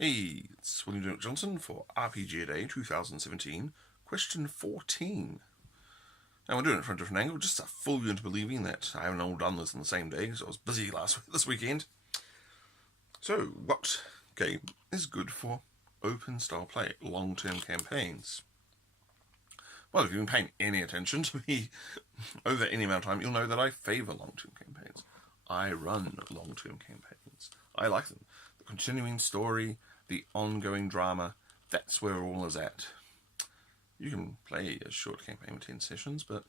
Hey, it's Dymock-Johnson for RPGaDay 2017, question 14. And we're doing it from a different angle, just to fool you into believing that I haven't all done this on the same day, because I was busy this weekend. So, what game is good for open style play, long-term campaigns? Well, if you've been paying any attention to me over any amount of time, you'll know that I favour long-term campaigns. I run long-term campaigns. I like them. The continuing story, the ongoing drama, that's where all is at. You can play a short campaign with 10 sessions, but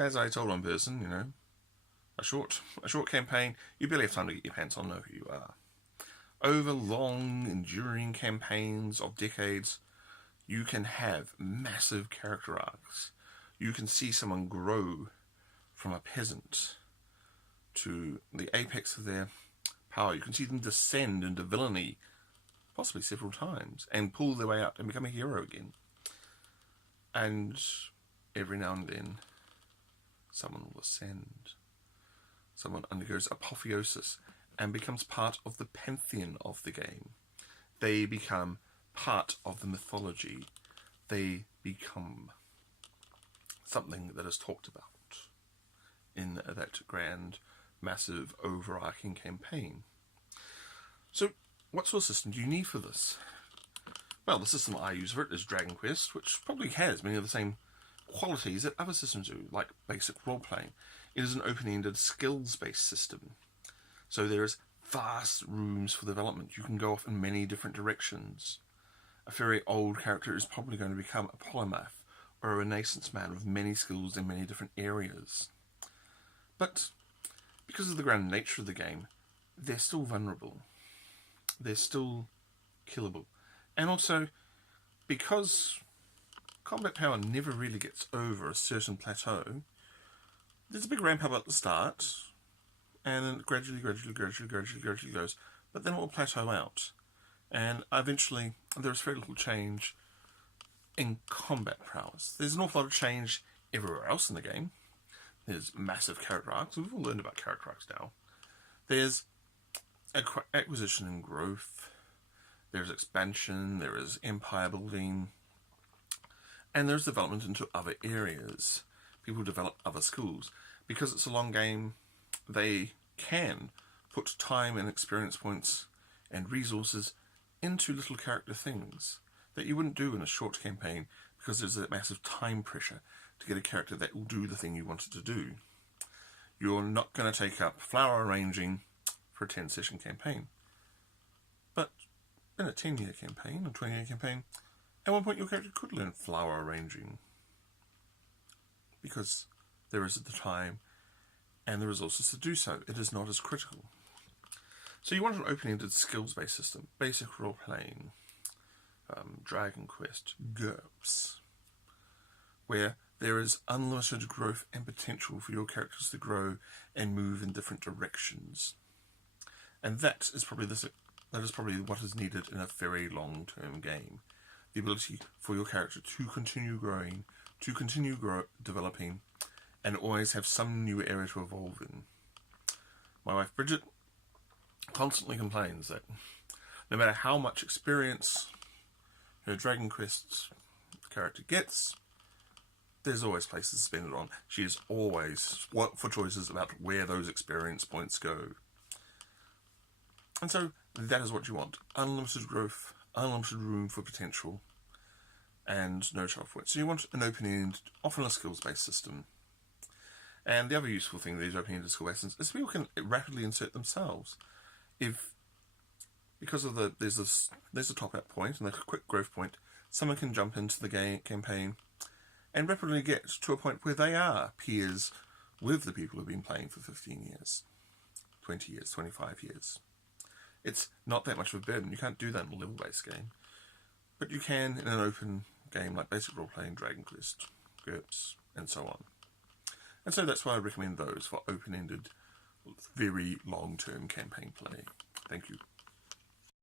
as I told one person, a short campaign, you barely have time to get your pants on, know who you are. Over long, enduring campaigns of decades, you can have massive character arcs. You can see someone grow from a peasant to the apex of their power. You can see them descend into villainy, possibly several times, and pull their way out and become a hero again. And every now and then, someone will ascend. Someone undergoes apotheosis and becomes part of the pantheon of the game. They become part of the mythology. They become something that is talked about in that grand, massive, overarching campaign. So, what sort of system do you need for this? Well, the system I use for it is Dragon Quest, which probably has many of the same qualities that other systems do, like basic role-playing. It is an open-ended, skills-based system. So there is vast rooms for development. You can go off in many different directions. A very old character is probably going to become a polymath, or a renaissance man with many skills in many different areas. But because of the grand nature of the game, they're still vulnerable. They're still killable. And also, because combat power never really gets over a certain plateau, there's a big ramp up at the start, and then it gradually goes, but then it will plateau out. And eventually, there's very little change in combat prowess. There's an awful lot of change everywhere else in the game. There's massive character arcs. We've all learned about character arcs now. There's acquisition and growth. There's expansion. There is empire building. And there's development into other areas. People develop other skills. Because it's a long game, they can put time and experience points and resources into little character things that you wouldn't do in a short campaign, because there's a massive time pressure to get a character that will do the thing you want it to do. You're not going to take up flower arranging for a 10-session campaign. But in a 10-year campaign, or 20-year campaign, at one point your character could learn flower arranging, because there is the time and the resources to do so. It is not as critical. So you want an open-ended skills-based system, basic role-playing, Dragon Quest, GURPS, where there is unlimited growth and potential for your characters to grow and move in different directions. And that is probably what is needed in a very long-term game. The ability for your character to continue growing, to continue developing, and always have some new area to evolve in. My wife Bridget constantly complains that no matter how much experience her Dragon Quest character gets, there's always places to spend it on. She is always for choices about where those experience points go. And so that is what you want. Unlimited growth, unlimited room for potential, and no shelf points. So you want an open-end, often a skills-based system. And the other useful thing with these open-ended skill-based systems is people can rapidly insert themselves. Because of there's a top-up point and a quick growth point, someone can jump into the campaign and rapidly get to a point where they are peers with the people who've been playing for 15 years, 20 years, 25 years. It's not that much of a burden. You can't do that in a level-based game. But you can in an open game like basic role-playing, Dragon Quest, GURPS, and so on. And so that's why I recommend those for open-ended, very long-term campaign play. Thank you.